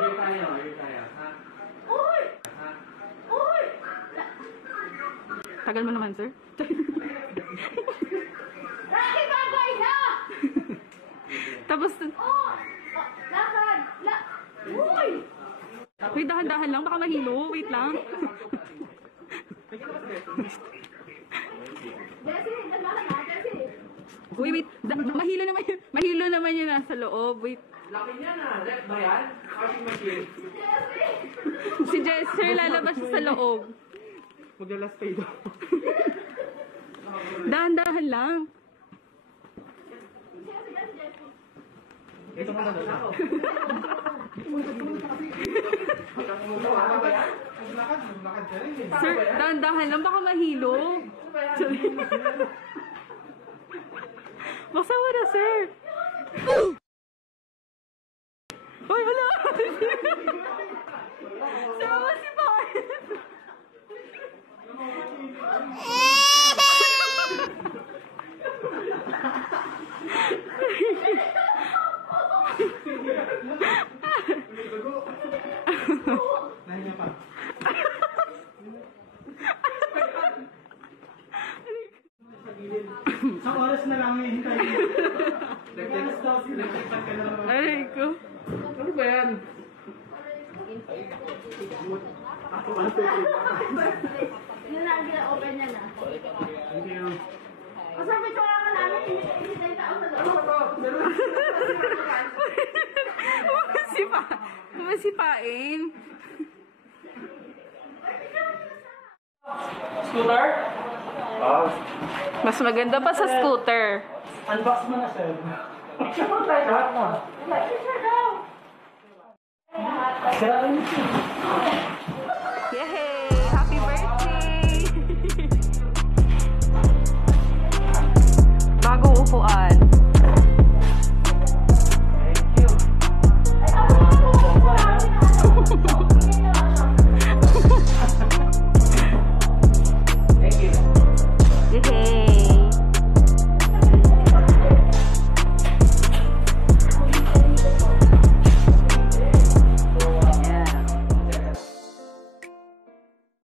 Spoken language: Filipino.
Order tayo, ha? Uy! Uy! Tagal mo naman, sir. Rocky, bagay na! Tapos, Oh! Lakad! Uy! wait, dahan-dahan lang. Baka mahilo. Wait lang. Jessie, naglakan na, Jessie. Wait. Mahilo naman yun. Mahilo naman yun nasa loob. Wait. Laki niya na. Left ba yan? Washing machine. Si Sir lalabas siya sa loob. Maglalas pay daw. Dahan-dahan lang. Ito ka na daw. Sir, dahan-dahan lang. Baka mahilo. Basta wala, sir. Ay, wala. Sama si Paul. Nanya pa. Isang oras na lang hihintay. Oras daw sila. Aray ko. Ano ba yan? Yun na, open niya na. Thank you. O sabi ko nga ka namin, hindi tayo tao sa loob. Ano ba to? Masipain. Scooter? Mas maganda pa sa scooter. Unbox mo na, sir. Picture mo tayo lahat mo. Picture daw! Yay! Happy birthday! Bagong upuan.